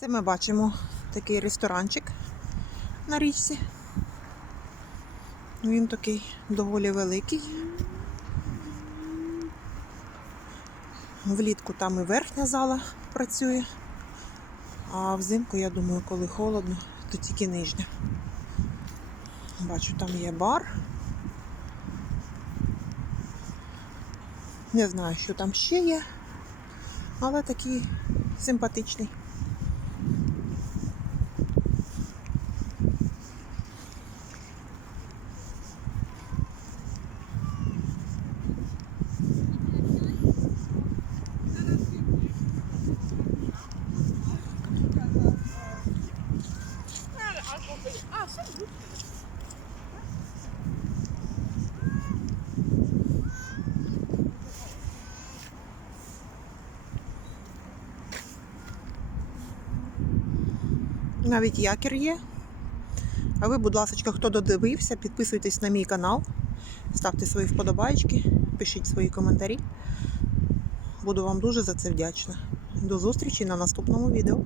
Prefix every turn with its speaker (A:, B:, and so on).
A: Це ми бачимо такий ресторанчик на річці. Він такий доволі великий. Влітку там і верхня зала працює, а взимку, я думаю, коли холодно, то тільки нижня. Бачу, там є бар. Не знаю, що там ще є, але такий симпатичний. Навіть якір є. А ви, будь ласка, хто додивився, підписуйтесь на мій канал, ставте свої вподобайки, пишіть свої коментарі. Буду вам дуже за це вдячна. До зустрічі на наступному відео.